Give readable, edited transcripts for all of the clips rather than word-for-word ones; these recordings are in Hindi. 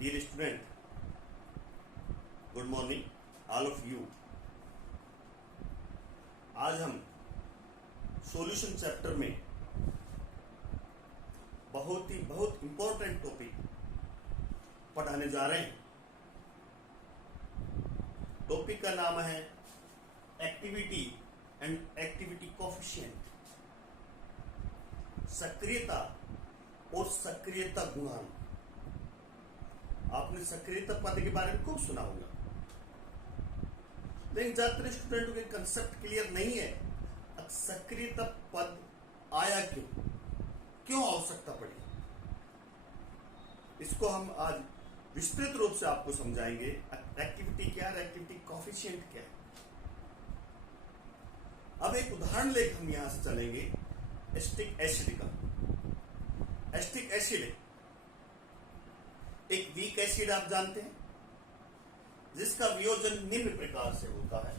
Dear student, good morning all of you. आज हम सॉल्यूशन चैप्टर में बहुत इंपॉर्टेंट टॉपिक पढ़ाने जा रहे हैं। टॉपिक का नाम है एक्टिविटी एंड एक्टिविटी कोफिशिएंट, सक्रियता और सक्रियता गुणांक। आपने सक्रियता पद के बारे में खूब सुना होगा, लेकिन ज्यादातर स्टूडेंटों के कंसेप्ट क्लियर नहीं है। सक्रियता पद आया क्यों आवश्यकता पड़ी, इसको हम आज विस्तृत रूप से आपको समझाएंगे। एक्टिविटी क्या है, एक्टिविटी कोफिशिएंट क्या है। अब एक उदाहरण लेकर हम यहां से चलेंगे एसिटिक एसिड का। एसिटिक एसिड एक वीक एसिड आप जानते हैं, जिसका वियोजन निम्न प्रकार से होता है।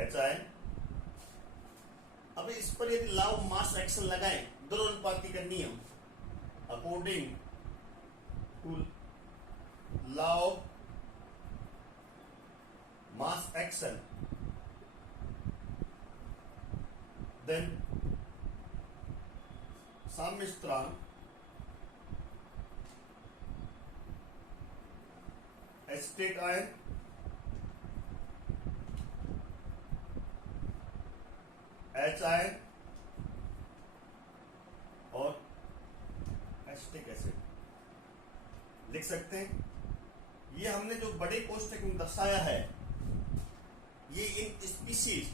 HIN। अब इस पर यदि लॉ ऑफ मास एक्शन लगाएं, द्रव्यानुपाती का नियम, according to law of mass action, then साम्य स्थिरांक एसिटिक आयन HIN और एसिटिक एसिड लिख सकते हैं। ये हमने जो बड़े कोष्टक में दर्शाया है, ये इन स्पीशीज,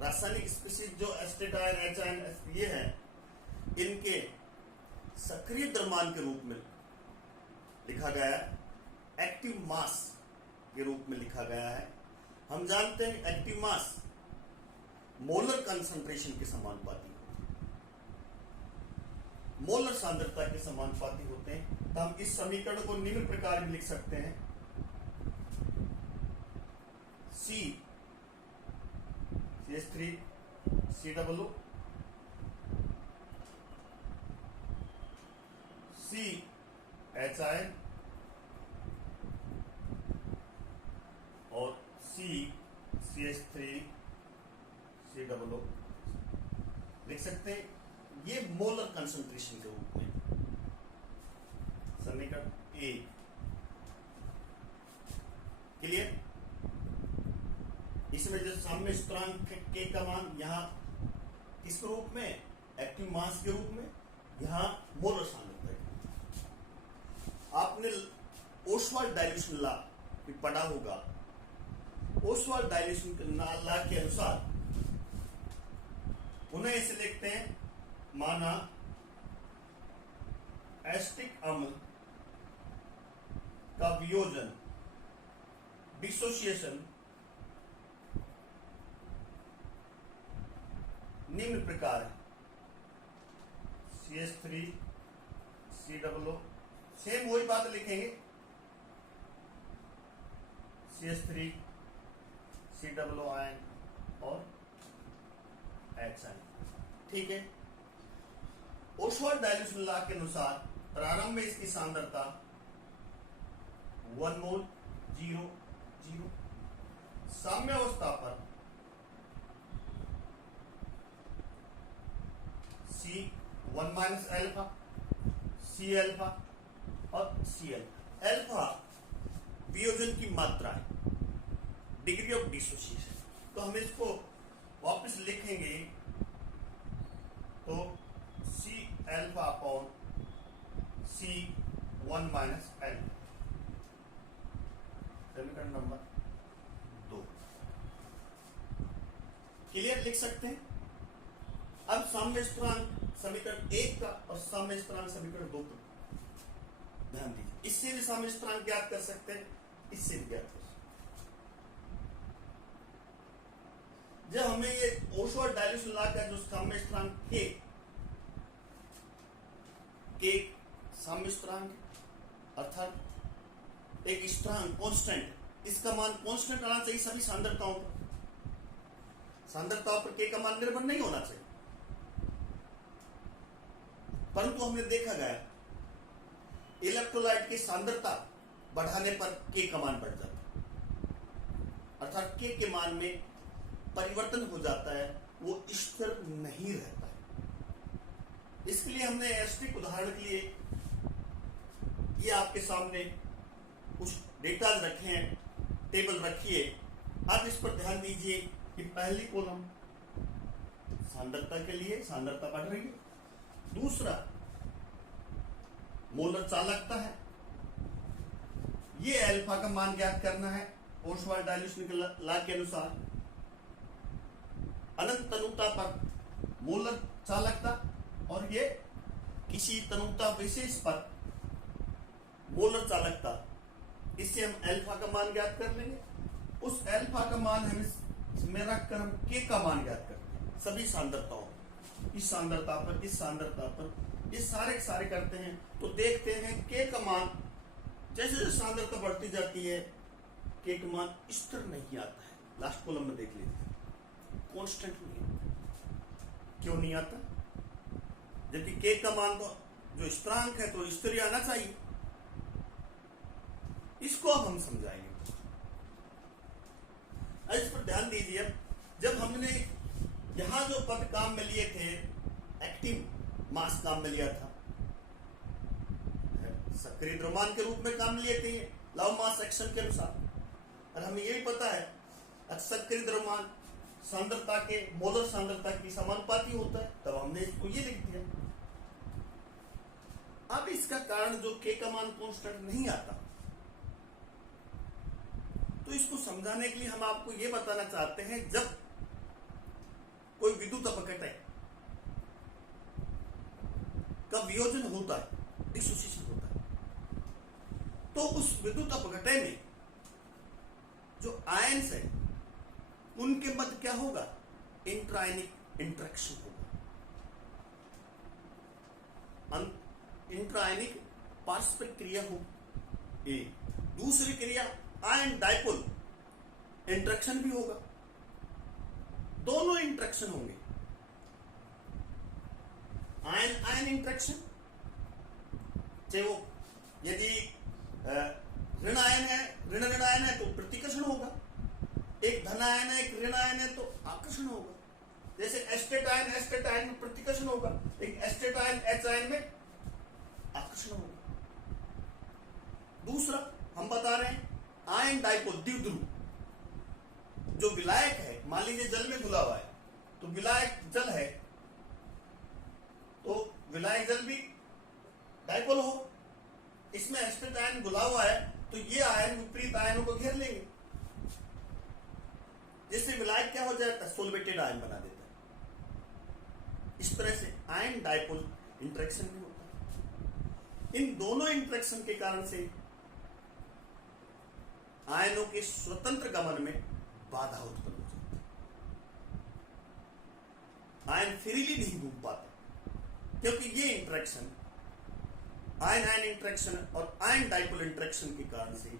रासायनिक स्पीशीज जो एसिटिक आयन HIN ये हैं, इनके सक्रिय द्रव्यमान के रूप में लिखा गया है, एक्टिव मास के रूप में लिखा गया है। हम जानते हैं एक्टिव मास मोलर कंसंट्रेशन के समानुपाती होते हैं, मोलर सांद्रता के समानुपाती होते हैं। तो हम इस समीकरण को निम्न प्रकार में लिख सकते हैं, CH3 COO CHIN और CH3 COO लिख सकते हैं। ये मोलर कंसंट्रेशन के रूप में समीकरण ए। क्लियर। इसमें जो साम्य स्थिरांक के का मान यहाँ किस रूप में, एक्टिव मास के रूप में, यहाँ मोलर सांद्रता है। आपने ओस्वाल्ड डाइल्यूशन लॉ भी पढ़ा होगा। ओस्वाल्ड डाइल्यूशन लॉ के अनुसार उन्हें ऐसे लिखते हैं, माना एसिटिक अम्ल का वियोजन, डिसोसिएशन निम्न प्रकार है, CH3 COO, सेम वही बात लिखेंगे, CH3 COO आयन और HIN। ठीक है। ओस्वाल्ड डाइल्यूशन लॉ के अनुसार प्रारंभ में इसकी सांद्रता 1 मोल 0 साम्य अवस्था पर C1 minus alpha, C alpha और C एल्फा। एल्फा वियोजन की मात्रा है, डिग्री ऑफ डिसोसिएशन। तो हम इसको वापस लिखेंगे तो C alpha upon C1 minus alpha, समीकरण नंबर 2। क्लियर लिख सकते हैं। अब साम्य स्थिरांक समीकरण 1 का और साम्य स्थिरांक समीकरण 2 का ध्यान दीजिए। इससे भी साम्य स्थिरांक ज्ञात कर सकते हैं, इससे भी ज्ञात कर सकते हैं। जब हमें ये ओस्वाल्ड डाइल्यूशन लॉ का जो साम्य स्थिरांक के साम्य स्थिरांक अर्थात एक स्थिरांक कांस्टेंट इसका मान कांस्टेंट आना चाहिए सभी सांद्रताओं पर। सांद्रताओं पर के का मान निर्भर नहीं होना चाहिए, परंतु हमने देखा गया इलेक्ट्रोलाइट की सांद्रता बढ़ाने पर के का मान बढ़ जाता है, अर्थात के मान में परिवर्तन हो जाता है, वो स्थिर नहीं रहता है। इसके लिए हमने एस्टिक उदाहरण के लिए ये आपके सामने कुछ डेटा रखे हैं, टेबल रखिए। आप इस पर ध्यान दीजिए कि पहली कॉलम सांद्रता के लिए सांद्रता बढ़ रही है, दूसरा मोलर चालकता है, ये अल्फा का मान ज्ञात करना है ओस्वाल्ड डायल्यूशन के लॉ के अनुसार। अनंत तनुता पर मोलर चालकता और ये किसी तनुता विशेष पर मोलर चालकता, इससे हम अल्फा का मान ज्ञात कर लेंगे। उस अल्फा का मान हम इसमें रखकर हम के का मान ज्ञात करते हैं सभी सांद्रताओं, इस सांद्रता पर, इस सांद्रता पर, ये सारे करते हैं। तो देखते हैं के का मान जैसे जैसे सांद्रता बढ़ती जाती है के का मान स्थिर नहीं आता है। लास्ट कॉलम में देख लीजिए, कांस्टेंट नहीं आता। क्यों नहीं आता? जबकि के का मान तो जो स्थिरांक है तो स्थिर आना चाहिए। इसको अब हम समझाएंगे। इस पर ध्यान दीजिए। जब हमने यहां जो पद काम में लिए थे, एक्टिव मास काम में लिया था, सक्रिय द्रव्यमान के रूप में काम लिए थे लव मास एक्शन के अनुसार, और हमें यही पता है सक्रिय द्रव्यमान सांद्रता के मोलर सांद्रता की समानुपाती होता है, तब हमने इसको ये लिख दिया। अब इसका कारण जो के का मान कांस्टेंट नहीं आता, तो इसको समझाने के लिए हम आपको ये बताना चाहते हैं, जब कोई विद्युत अपघटन का वियोजन होता है, डिसोसिएशन होता है, तो उस विद्युत अपघटन में जो आयन्स है उनके मध्य क्या होगा? इंट्रायनिक इंटरेक्शन होगा, इंट्रायनिक पारस्परिक क्रिया होगी। दूसरी क्रिया आयन डाइपोल इंटरेक्शन भी होगा, दोनों इंटरेक्शन होंगे। आयन आयन इंटरेक्शन, चाहे वो यदि ऋण आयन है, ऋण आयन है तो प्रतिकर्षण होगा, एक धन आयन है, एक ऋण आयन है तो आकर्षण होगा। जैसे एस्टेट आयन में प्रतिकर्षण होगा, एक एस्टेट आयन H आयन में आकर्षण होगा। दूसरा हम बता रहे हैं आयन डाइपोल द्विध्रुव, जो विलायक है, मान लीजिए जल में घुला हुआ है, तो विलायक जल है तो विलायक जल भी डाइपोल हो, इसमें एस्टेट आयन घुला हुआ है तो ये आयन विपरीत आयनों को घेर लेंगे, जिससे विलायक क्या हो जाता है? सोलवेटेड आयन बना देता है। इस तरह से आयन डाइपोल इंटरेक्शन भी होता है। इन दोनों इंटरेक्शन के कारण से आयनों के स्वतंत्र गमन में बाधा उत्पन्न हो जाती है। आयन फ्रीली नहीं घूम पाते, क्योंकि ये इंटरेक्शन आयन आयन इंटरेक्शन और आयन डाइपोल इंटरेक्शन के कारण से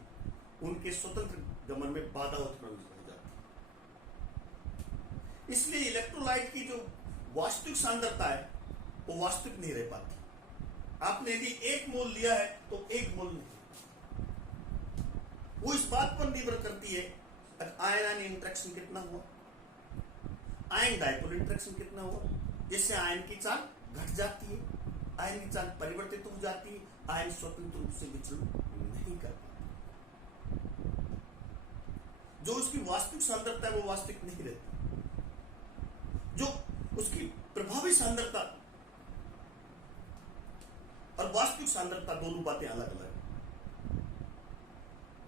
उनके स्वतंत्र गमन में बाधा उत्पन्न हो जाती है। इसलिए इलेक्ट्रोलाइट की जो वास्तविक सांद्रता है वो वास्तविक नहीं रह पाती। आपने यदि 1 मोल लिया है तो 1 मोल नहीं, वो इस बात पर निर्भर करती है आयन आयन इंटरेक्शन कितना हुआ, आयन डाइपोल इंटरेक्शन कितना हुआ, जिससे आयन की चाल घट जाती है, आयन की चाल परिवर्तित हो जाती है, आयन स्वतंत्र रूप से विचलन नहीं कर पाते। जो उसकी वास्तविक सांद्रता है वो वास्तविक नहीं रहती, जो उसकी प्रभावी सांद्रता और वास्तविक सांद्रता दोनों बातें अलग अलग है।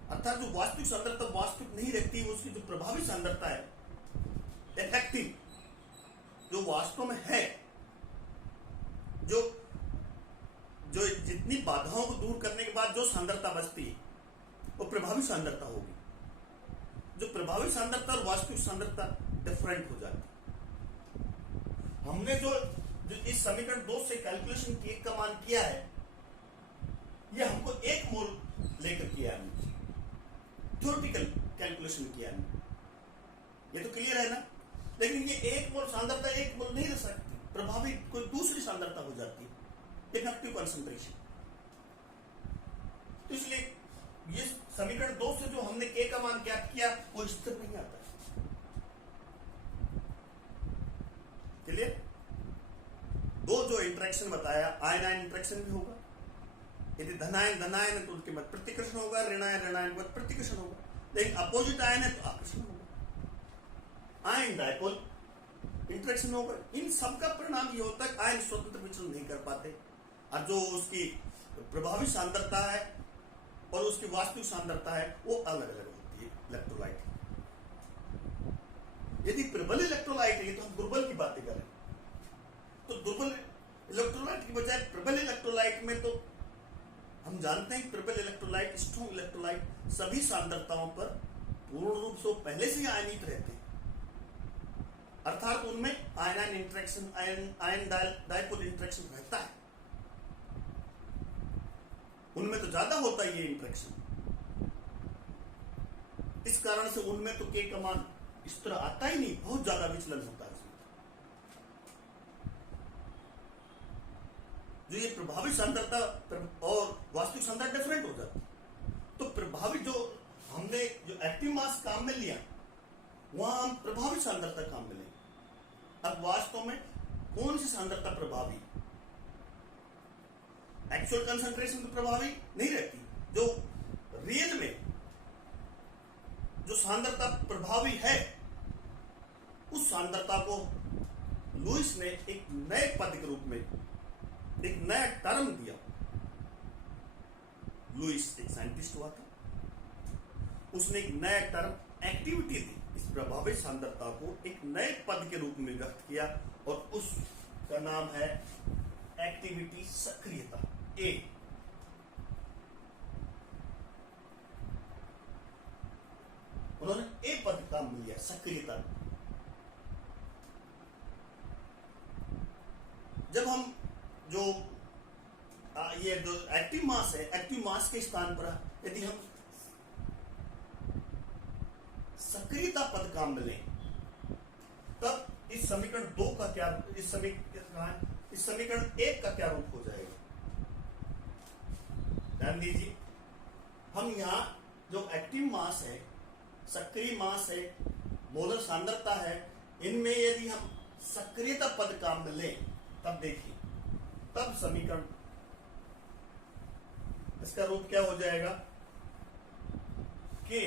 अर्थात जो वास्तविक सांद्रता वास्तविक नहीं रहती, वो उसकी जो प्रभावी सांद्रता है, इफेक्टिव, जो वास्तव में है, जो जितनी बाधाओं को दूर करने के बाद जो सांद्रता बचती है वो प्रभावी सांद्रता होगी। जो प्रभावी सांद्रता और वास्तविक सांद्रता डिफरेंट हो जाती है। हमने जो इस समीकरण 2 से कैलकुलेशन के का मान किया है, ये हमको 1 मोल लेकर किया है। थ्योरेटिकल कैलकुलेशन किया है, ये तो क्लियर है ना। लेकिन ये एक मोल सांद्रता एक मोल नहीं रह सकती, प्रभावी कोई दूसरी सांद्रता हो जाती है, इफेक्टिव कंसंट्रेशन। तो इसलिए ये समीकरण 2 से जो हमने के का मान ज्ञात किया वो स्थिर नहीं आता है। क्लियर? दो जो इंटरेक्शन बताया, आयन आयन इंटरेक्शन भी होगा, यदि धनायन धनायन है तो उनके मध्य प्रतिकर्षण होगा, ऋणायन ऋणायन के मध्य प्रतिकर्षण होगा, लेकिन अपोजिट आयन है तो आकर्षण होगा, आयन डायपोल इंटरेक्शन होगा। इन सब का परिणाम ये होता है आयन स्वतंत्र विचलन नहीं कर पाते, और जो उसकी प्रभावी सांद्रता है और उसकी वास्तविक सांद्रता है वो अलग अलग होती है इलेक्ट्रोलाइट। यदि प्रबल इलेक्ट्रोलाइट है तो हम दुर्बल की बातें करें, तो दुर्बल इलेक्ट्रोलाइट की बजाय प्रबल इलेक्ट्रोलाइट में तो हम जानते हैं प्रबल इलेक्ट्रोलाइट, स्ट्रॉन्ग इलेक्ट्रोलाइट सभी सांद्रताओं पर पूर्ण रूप से पहले से ही आयनित रहते हैं, अर्थात उनमें ion interaction, ion dipole interaction रहता है, उनमें तो ज्यादा होता है ये इंटरेक्शन। इस कारण से उनमें तो के का मान इस तरह आता ही नहीं, बहुत ज्यादा विचलन होता है इसमें। जो ये प्रभावी सांद्रता और वास्तविक सांद्रता डिफरेंट हो जाती है। तो प्रभावी जो हमने जो एक्टिव मास काम में लिया वहां हम प्रभावी सांद्रता काम में लेंगे। अब वास्तव में कौन सी सांद्रता प्रभावी, एक्चुअल कंसंट्रेशन तो प्रभावी नहीं रहती, जो रियल में जो सांद्रता प्रभावी है उस सांद्रता को लुईस ने एक नए पद के रूप में एक नया टर्म दिया। लुईस एक साइंटिस्ट हुआ था, उसने एक नया टर्म एक्टिविटी दी, इस प्रभावी सांद्रता को एक नए पद के रूप में व्यक्त किया और उसका नाम है एक्टिविटी सक्रियता, ए। उन्होंने ए पद का लिया, सक्रियता। जब हम जो ये जो एक्टिव मास है, एक्टिव मास के स्थान पर यदि हम सक्रियता पद काम में लें तब इस समीकरण 2 का क्या, इस समीकरण 1 का क्या रूप हो जाएगा? ध्यान दीजिए, हम यहां जो एक्टिव मास है, सक्रिय मास है, मोलर सांद्रता है, इनमें यदि हम सक्रियता पद काम में लें तब देखिए, तब समीकरण इसका रूप क्या हो जाएगा कि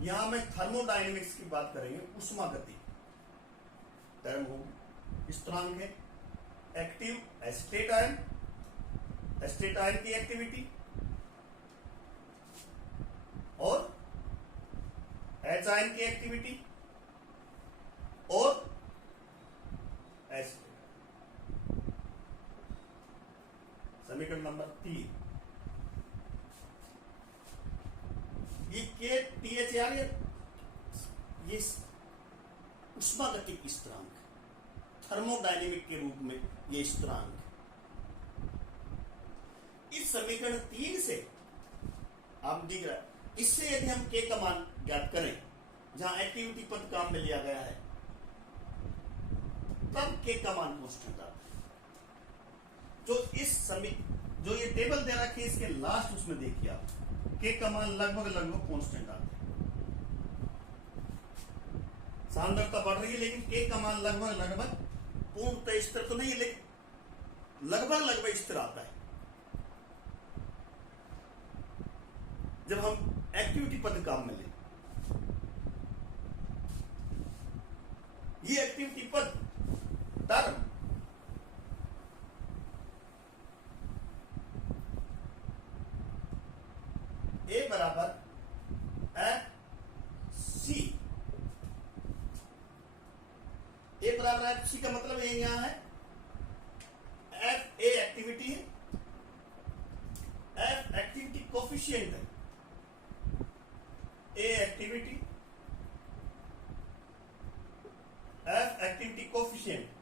यहां में थर्मोडायनेमिक्स की बात करेंगे, उष्मा गति टर्म होगी, स्थिरांक है active estate ion, estate ion की एक्टिविटी और एच आयन की एक्टिविटी और एस्टेट। समीकरण नंबर 3, ये के टी एच आर ये उष्मागतिक स्थिरांक, थर्मोडायनेमिक के रूप में ये स्थिरांक। इस समीकरण 3 से आप दिख रहा है, इससे यदि हम के का मान ज्ञात करें जहां एक्टिविटी पद काम में लिया गया है तब के का मान कांस्टेंट आता है। जो इस जो ये टेबल दे रखी है इसके लास्ट उसमें देखिए आप, के का मान लगभग कांस्टेंट आता है। सांद्रता बढ़ रही है लेकिन के का मान लगभग पूर्णतः स्थिर तो नहीं है, लेकिन लगभग स्थिर आता है जब हम एक्टिविटी पद काम में लें। ये एक्टिविटी पद टर्म ए बराबर एफ सी, ए बराबर एफ सी का मतलब ये यहां है एफ ए एक्टिविटी है, एफ एक्टिविटी कोफिशिएंट है, ए एक्टिविटी, एफ एक्टिविटी कोफिशिएंट।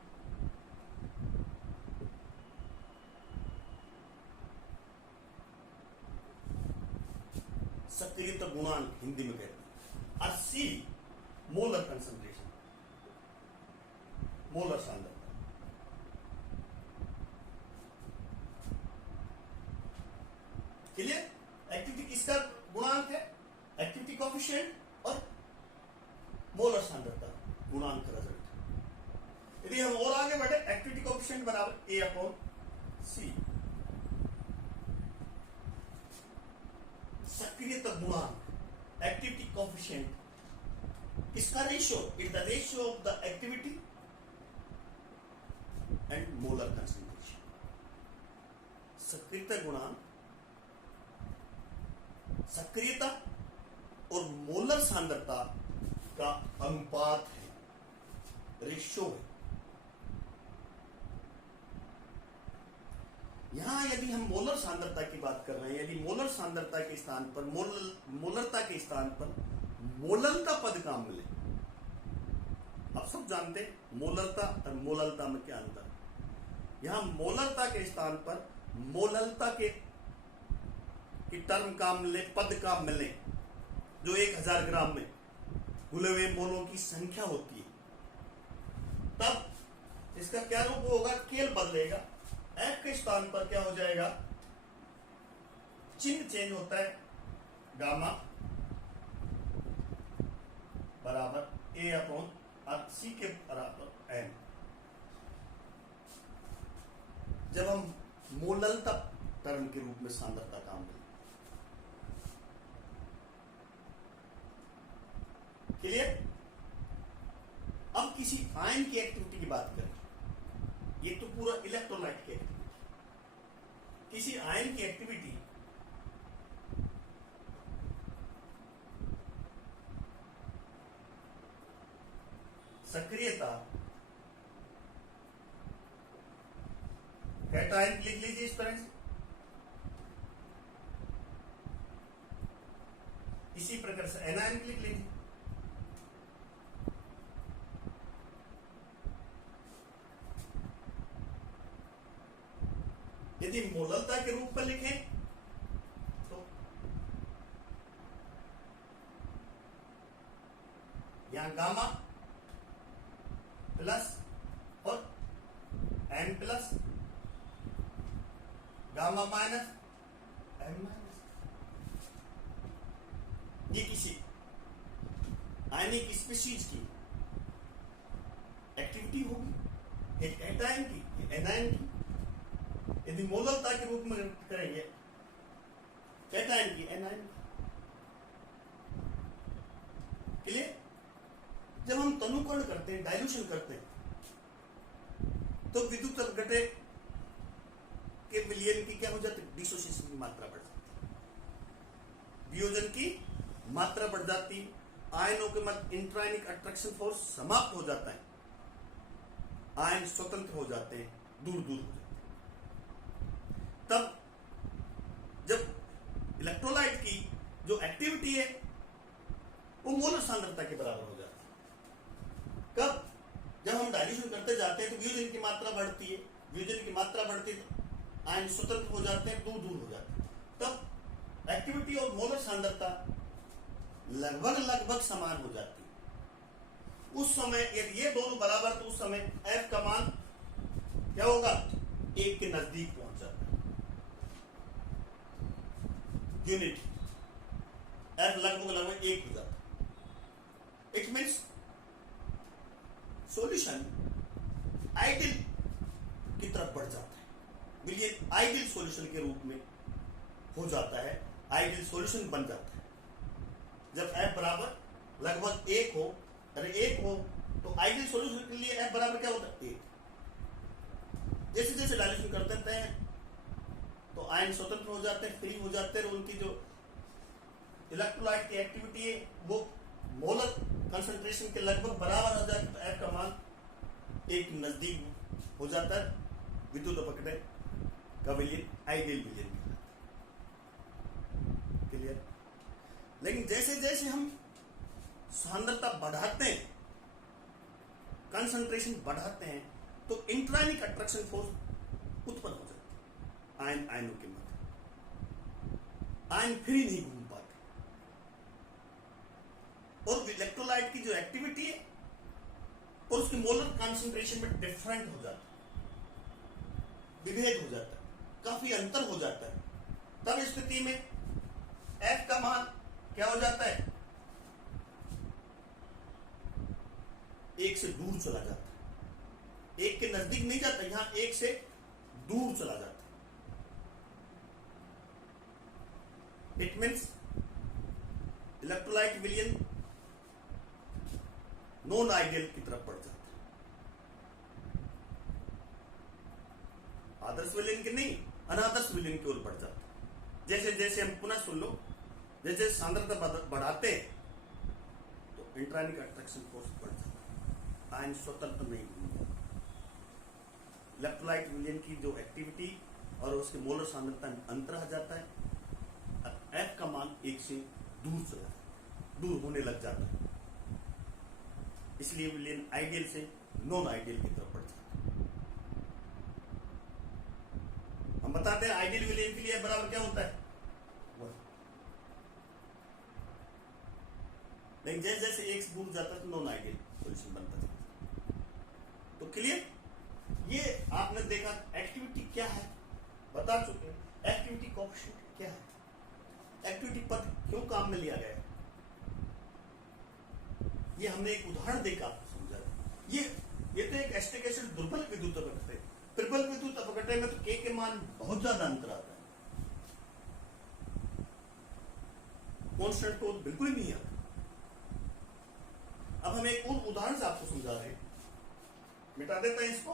सक्रियता सक्रियता गुणांक हिंदी में कहते हैं, और सी मोलर कंसंट्रेशन, मोलर सांद्रता। क्लियर? एक्टिविटी किसका गुणांक है? एक्टिविटी कोएफिशिएंट और मोलर सांद्रता गुणांक का रिजल्ट। यदि हम और आगे बढ़े, एक्टिविटी कोएफिशिएंट बराबर ए अपॉन सी, सक्रियता गुणांक एक्टिविटी कोएफिशिएंट इसका ratio is the ratio of the activity and molar concentration. सक्रियता गुणांक सक्रियता और मोलर सांद्रता का अनुपात है, रेशियो है। यहां यदि हम मोलर सांद्रता की बात कर रहे हैं, यदि मोलर सांद्रता के स्थान पर मोलरता के स्थान पर मोललता पद का मिले, आप सब जानते हैं मोलरता और मोललता में क्या अंतर है। यहां मोलरता के स्थान पर मोललता के टर्म का मिले, पद का मिले, जो 1000 ग्राम में घुले हुए मोलों की संख्या होती है, तब इसका क्या रूप होगा? केल बदलेगा। एफ के स्थान पर क्या हो जाएगा? चिन्ह चेंज होता है, गामा बराबर ए अपॉन सी के बराबर एन। जब हम मोललता टर्म के रूप में सांद्रता काम करें, क्लियर? अब किसी आयन की एक्टिविटी की बात करें, ये तो पूरा इलेक्ट्रोलाइट की एक्टिविटी। किसी आयन की एक्टिविटी सक्रियता, कैटायन लिख लीजिए इस तरह से, इसी प्रकार से एनायन लिख लीजिए। यदि मोललता के रूप में लिखें तो यहां गामा प्लस और M plus, gamma minus M minus, ये किसी आयनिक स्पीशीज की एक्टिविटी होगी, एक कैटायन की, एनायन की। यदि मोललता के रूप में करेंगे, कैटायन की, एनायन के लिए जब हम तनुकरण करते हैं, डाइल्यूशन करते हैं, तो विद्युत अपघटन के विलयन की क्या हो जाती है? डिसोसिएशन की मात्रा बढ़ जाती है, वियोजन की मात्रा बढ़ जाती, आयनों के मध्य इंट्रायनिक अट्रैक्शन फोर्स समाप्त हो जाता है, आयन स्वतंत्र हो जाते हैं, दूर दूर हो जाते हैं। तब जब इलेक्ट्रोलाइट की जो एक्टिविटी है वो मोलर सांद्रता के बराबर हो जाती है। कब? जब हम डाइल्यूशन करते जाते हैं तो वियोजन की मात्रा बढ़ती है, वियोजन की मात्रा बढ़ती है तो आयन स्वतंत्र हो जाते हैं, दूर दूर हो जाते हैं। तब एक्टिविटी और मोलर सांद्रता लगभग समान हो जाती है। उस समय यदि ये दोनों बराबर, तो उस समय एफ का मान क्या होगा? 1 के नजदीक पहुंच जाता है। यूनिट एफ लगभग 1 हो जाता है। इट मीन्स सॉल्यूशन आइडियल की तरफ बढ़ जाता है, विलयन आइडियल सॉल्यूशन के रूप में हो जाता है, आइडियल सॉल्यूशन बन जाता है। जब एफ बराबर लगभग 1 हो, अरे 1 हो, तो आइडियल सॉल्यूशन के लिए एफ बराबर क्या होता है? 1। जैसे जैसे डाइल्यूशन करते हैं तो आयन स्वतंत्र हो जाते हैं, फ्री हो जाते हैं, और उनकी जो इलेक्ट्रोलाइट की एक्टिविटी है वो मोलर कंसंट्रेशन के लगभग बराबर हो जाती है, तो एफ का मान 1 नजदीक हो जाता है, विद्युत अपघटन का विलयन आइडियल विलयन। क्लियर? लेकिन जैसे जैसे हम सांद्रता बढ़ाते हैं, कंसंट्रेशन बढ़ाते हैं, तो इंट्रायनिक अट्रैक्शन फोर्स उत्पन्न हो जाती है आयनों के मध्य। आयन फ्री नहीं घूम पाते, और इलेक्ट्रोलाइट की जो एक्टिविटी है और उसके मोलर कंसंट्रेशन में डिफरेंट हो जाता है, विभेद हो जाता है, काफी अंतर हो जाता है। तब स्थिति में F का मान क्या हो जाता है, एक से दूर चला जाता है, एक के नजदीक नहीं जाता, यहां एक से दूर चला जाता है। इट मीन्स इलेक्ट्रोलाइट विलयन नॉन आइडियल की तरफ बढ़ जाता है, आदर्श विलयन की नहीं, अनादर्श विलयन की ओर बढ़ जाता है। जैसे जैसे हम पुनः सुन लो, जैसे सांद्रता बढ़ाते हैं तो इंट्रानिक अट्रैक्शन फोर्स बढ़ जाता है, आयन स्वतंत्र नहीं घूमता। इलेक्ट्रोलाइट विलयन की जो एक्टिविटी और उसके मोलर सांद्रता में अंतर आ जाता है, F का मान एक से दूर चला जाता है, दूर होने लग जाता है, इसलिए विलयन आइडियल से नॉन आइडियल की तरफ बढ़ जाता है। हम बताते हैं आइडियल विलयन के लिए बराबर क्या होता है, लेकिन जैसे जैसे एक से दूर जाता है तो नॉन आइडियल पोजीशन बनता है। तो क्लियर, ये आपने देखा एक्टिविटी क्या है, बता चुके हैं एक्टिविटी कोएफिशिएंट क्या है, एक्टिविटी पद क्यों काम में लिया गया है, ये हमने एक उदाहरण देकर आपको समझा। ये तो एक एस्टिकेशन दुर्बल विद्युत अपघट्य, प्रबल विद्युत अपघट्य में तो के मान बहुत ज्यादा अंतर आता है, कांस्टेंट तो बिल्कुल ही नहीं आता। अब हम एक और उदाहरण से आपको समझा रहे हैं, मिटा देता है इसको।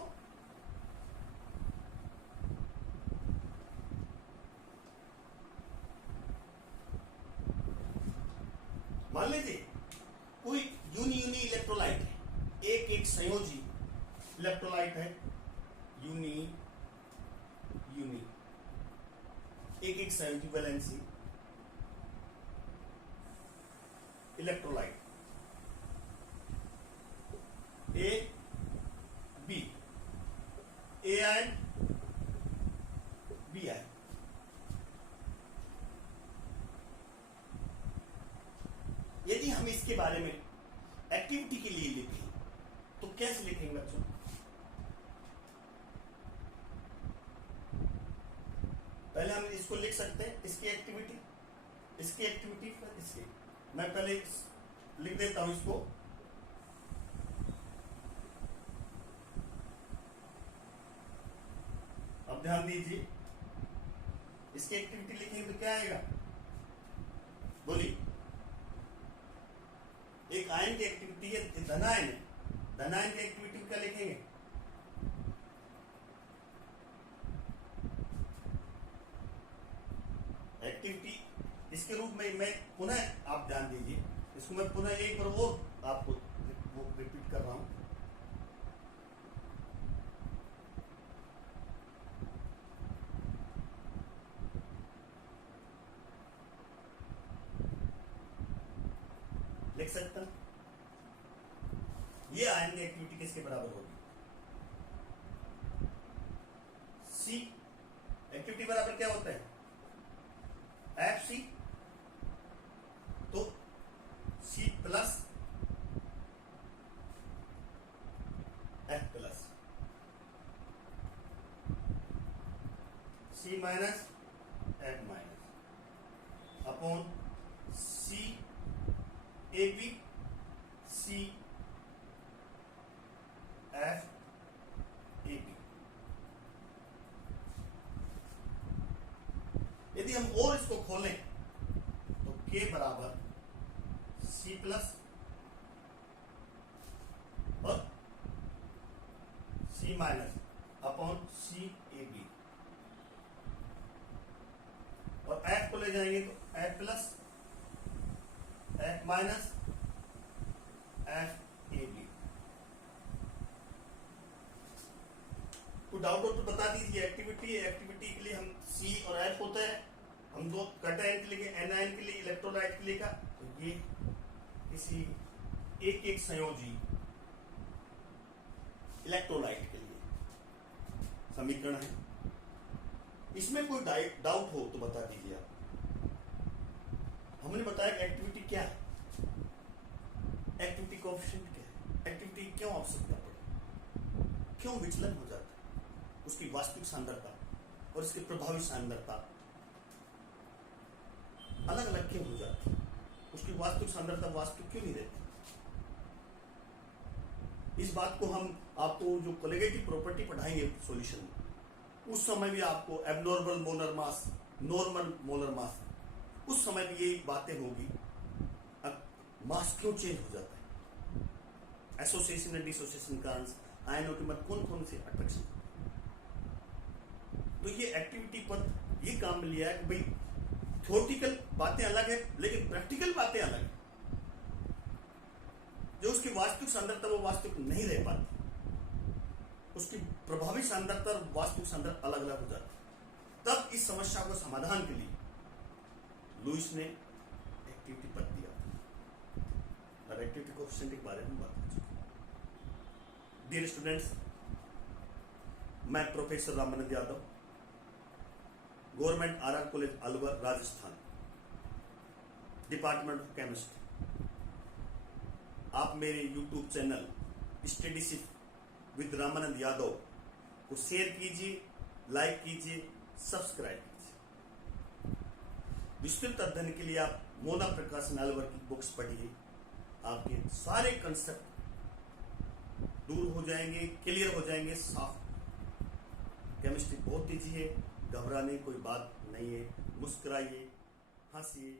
मान लीजिए कोई यूनी इलेक्ट्रोलाइट है, एक संयोजी इलेक्ट्रोलाइट है, यूनी एक संयोजी valency electrolyte A B, A ion B ion. यदि हम इसके बारे में एक्टिविटी के लिए लिखें तो कैसे लिखेंगे बच्चों, पहले हम इसको लिख सकते हैं, इसकी एक्टिविटी पर इसकी, मैं पहले लिख देता हूं इसको। अब ध्यान दीजिए, इसकी एक्टिविटी लिखेंगे तो क्या आएगा, बोलिए। एक आयन की एक्टिविटी है, धनायन है, धनायन की एक्टिविटी क्या लिखेंगे, एक्टिविटी इसके रूप में मैं पुनः, आप ध्यान दीजिए, इसको मैं पुनः एक बार वो आपको वो रिपीट कर रहा हूं। लिख सकता, ये आयन की एक्टिविटी किसके बराबर होगी, सी। एक्टिविटी बराबर क्या होता है, एफ सी, तो C plus F plus, C minus F minus upon C A B C F A B. यदि हम और इसको खोलें तो के बराबर सी प्लस और C minus upon C A B, और एफ को ले जाएंगे तो F plus F minus F A B. कोई डाउट हो तो बता दीजिए। एक्टिविटी के लिए हम सी और एफ होता है, हम दो कैटायन के लिए, एनायन के लिए, इलेक्ट्रोलाइट के लिए का, तो ये किसी एक संयोजी इलेक्ट्रोलाइट के लिए समीकरण है। इसमें कोई डाउट हो तो बता दीजिए आप। हमने बताया कि एक्टिविटी क्या है, कोएफिशिएंट क्या है, एक्टिविटी क्यों आवश्यकता पड़े, क्यों विचलन हो जाता है, उसकी वास्तविक सांद्रता और इसकी प्रभावी सांद्रता अलग अलग क्यों हो जाती है, उसकी वास्तविक सांद्रता वास्तविक क्यों नहीं रहती। इस बात को हम आपको जो कोलिगेटिव प्रॉपर्टी पढ़ाएंगे सॉल्यूशन में, उस समय भी आपको abnormal molar mass, normal molar mass, उस समय भी ये बातें होगी। अब मास क्यों चेंज हो जाता है, एसोसिएशन एंड डिसोसिएशन कारण आयनों के मध्य कौन कौन से अट्रैक्शन। तो ये एक्टिविटी पर ये काम में लिया है कि भाई थ्योरेटिकल बातें अलग है लेकिन प्रैक्टिकल बातें अलग है। जो उसकी वास्तविक सांद्रता वो वास्तविक नहीं रह पाती, उसकी प्रभावी सांद्रता और वास्तविक सांद्रता अलग अलग हो जाती। तब इस समस्या को समाधान के लिए लुईस ने एक्टिविटी पद दिया और एक्टिविटी कोएफिशिएंट के बारे में बात कर चुके। डियर स्टूडेंट्स, मैं professor Ramanand Yadav, government RR college Alwar, Rajasthan, department of chemistry. आप मेरे YouTube channel studyship with Ramanand Yadav को शेयर कीजिए, लाइक कीजिए, सब्सक्राइब कीजिए। विस्तृत अध्ययन के लिए आप मोना प्रकाशन अलवर की बुक्स पढ़िए, आपके सारे कंसेप्ट दूर हो जाएंगे, क्लियर हो जाएंगे, साफ। केमिस्ट्री बहुत ईजी है, घबराने कोई बात नहीं है। मुस्कुराइए, हंसिए।